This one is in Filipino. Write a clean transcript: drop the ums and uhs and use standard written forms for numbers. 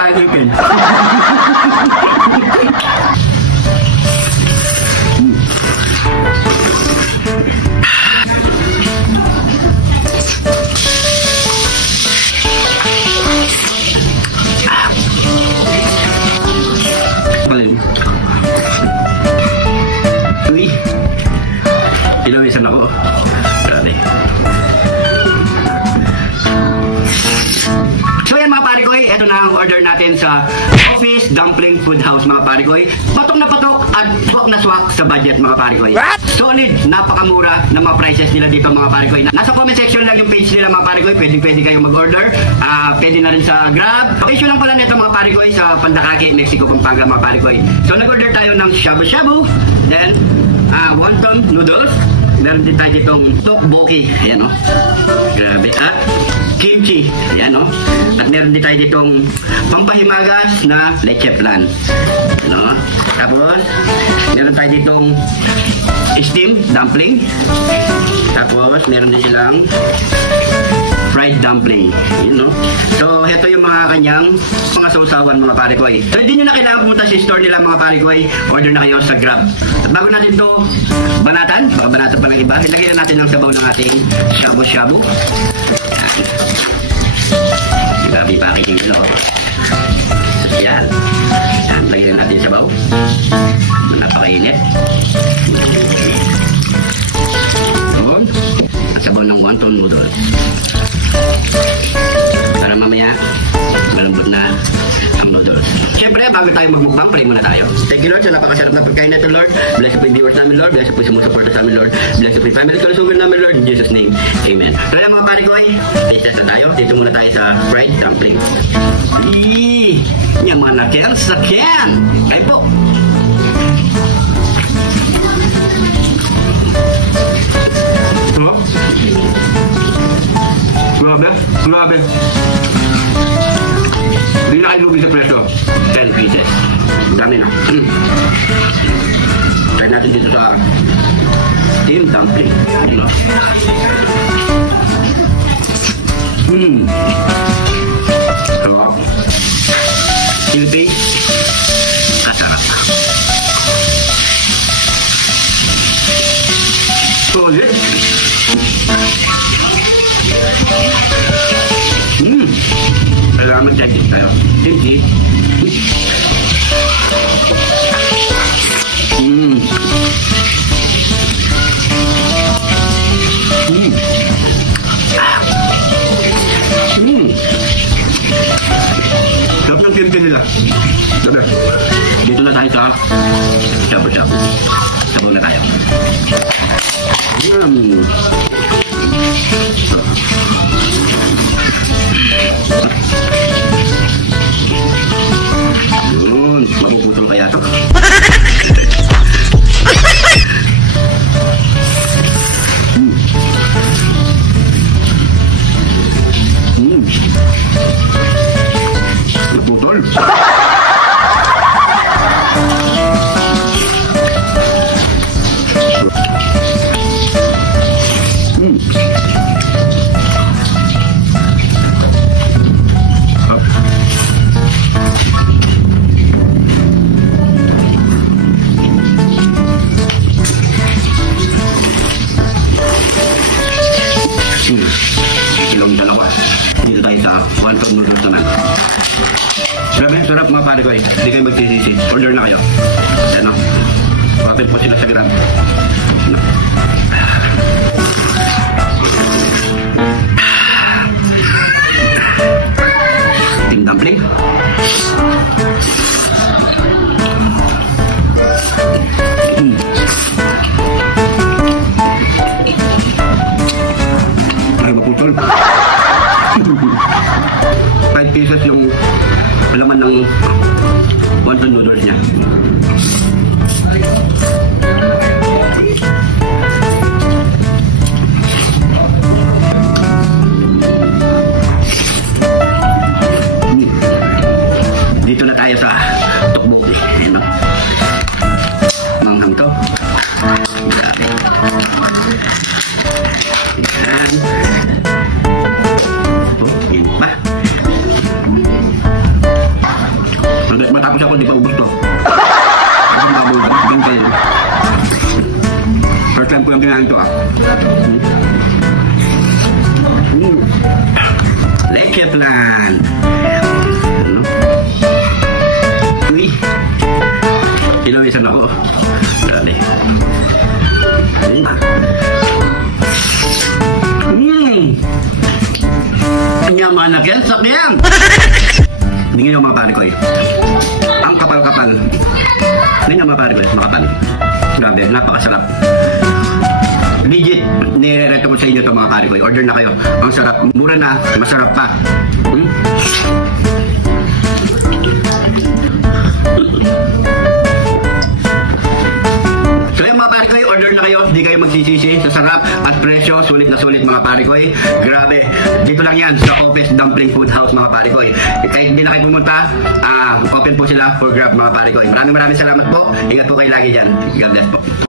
tayo ipin. Ilawisan ako. Grabe. So yan mga pare ko, ito na ang order natin sa Office Dumpling Food House mga pare ko. Patok na patok at swak na swak sa budget mga pare ko. Solid, napakamura ng mga prices nila dito mga pare ko. Nasa comment section lang yung page nila mga pare ko. Pwede kayong mag-order. Pwede na rin sa Grab. Location lang pala nito mga pare ko sa Pandakake, Mexico, Pampanga mga pare ko. So nag-order tayo ng shabu-shabu. Then wonton noodles. Meron din tayo ditong tteokbokki. Ayan o. Grabe. At kimchi. Ayan o. At meron din tayo ditong pampahimagas na leche flan. No? Tapos, meron tayo ditong steamed dumpling. Tapos, meron din silang fried dumpling. You know? So, ito yung mga kanyang mga sausawan mga pare ko ay. So, hindi nyo na kailangan pumunta sa store nila mga pare ko ay. Order na kayo sa Grab. At bago natin ito banatan, baka banatan pa lang iba, ilagay na natin ang sabaw ng ating shabu-shabu. Yan. Grabe packaging ito. Yan. Yan, lagay na natin sabaw. Napakainit. At sabaw ng wonton noodles. Para mamaya malambot na ang noodles. Siyempre, bago tayo magmukbang, pray muna tayo. Thank you Lord sa napakasarap na pagkain natin Lord. Bless po yung viewers namin Lord. Bless po yung sumusuporta sa amin Lord. Bless po yung family kalusugan namin Lord. In Jesus name, Amen. Kaya mga pare ko ay, tastes na tayo. Dito muna tayo sa fried dumpling. Yaman na kel sa can. Ay po. Oh. Grabe. Hindi na kayo lugi sa preso. 10 pieces. Dami na. Try natin dito sa steamed dumpling. Diba? Sarap. Silpi. Sarap. Solid. Salamat sa akin tayo. Simple. Sarap ng simple nila. Dito na tayo sa shabu-shabu. Sabaw na tayo. Mapuputol kaya ito. Naputol. Ilong dalawa. Dito tayo sa wonton noodles naman. Sarap mga pare ko eh. Hindi kayo magsisisi. Order na kayo. Ano? Kapit po sila sa Grab. Ano? Ting dumpling. Ay, maputol. 5 pieces yung laman ng wonton noodles niya. Dito na tayo sa tteokbokki. Ayan o. Manghang to. Grabe. Ayan. Oh, yun pa. Tapos ako, di pa ubos to. Ganito yan. First time ko yung kinain to ah. Leche plan. Ano? Uy. Ilawisan ako. Grabe. Nyaman na yan, sakyan. Hindi ngayon mga pare ko eh. Ang kapal-kapal. Hindi nga mga pare ko eh, makapal. Grabe, napakasarap. Legit, nire-reto ko sa inyo ito mga pare ko. Order na kayo. Ang sarap, mura na, masarap pa. So yung mga pare ko, order na kayo. Hindi kayo magsisisi sa sarap at presyo. Sulit na sulit mga pare ko. Grabe, dito lang yan sa Office Dumpling Food House mga pare ko. Kahit hindi na kayo pumunta, open po sila for grab mga pare ko. Maraming salamat po. Ingat po kayo lagi dyan. God bless po.